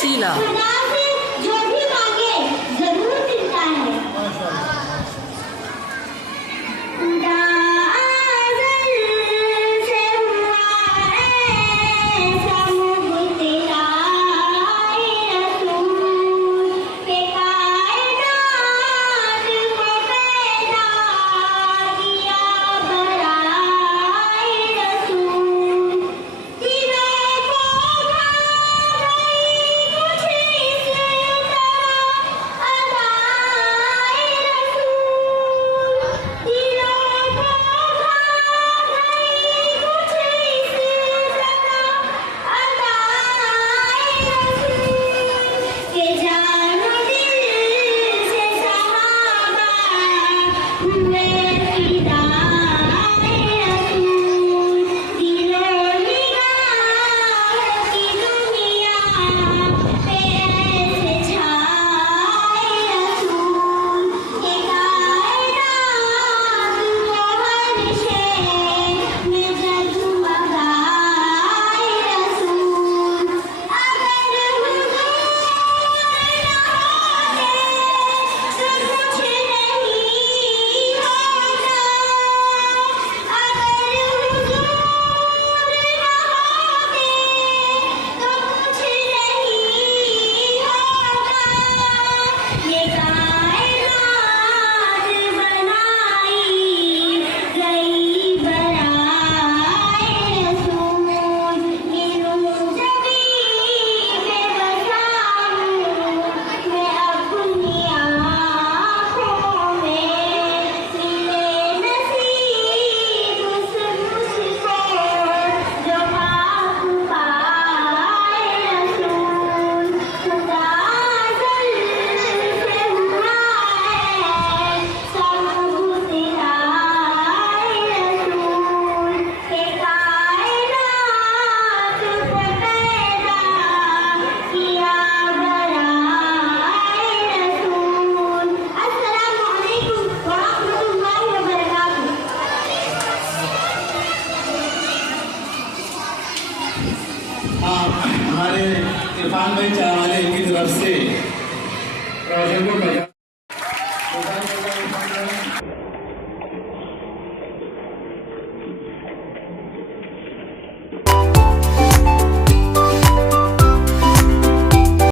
शीला। खुदा से जो भी मांगे जरूर मिलता है। खुदा अज़ल से हुआ ऐसा मुबतला रसूल के कायनात को पैदा किया बराए रसूल। दिलों को भा गई कुछ इस तरह अदाए रसूल। दिलों को भा गई कुछ इस तरह अदाए रसूल के जानो दिल से सहाबा हुए फिदाए रसूल। दिलो निगाह की दुनिया पे ऐसे छाए रसूल के कायनात को हर शे में जगमगाए रसूल। अगर हुजूर न होते तो कुछ नहीं होता। अगर हुजूर न होते तो कुछ नहीं होता। ये कायनात बनाई गई बराए रसूल। ये नूर जबी में बसाऊं मैं अपनी आँखों में। मिले नसीब उस मुझको जो पाक पाए रसूल। खुदा अज़ल से हुआ ऐसा मुबतला रसूल के कायनात को पैदा किया बराए रसूल। अस्सलामु अलैकुम व रहमतुल्लाहि व बरकातुहू। हाँ, हमारे इरफान भाई चाहवाले की तरफ से प्रोजेक्ट को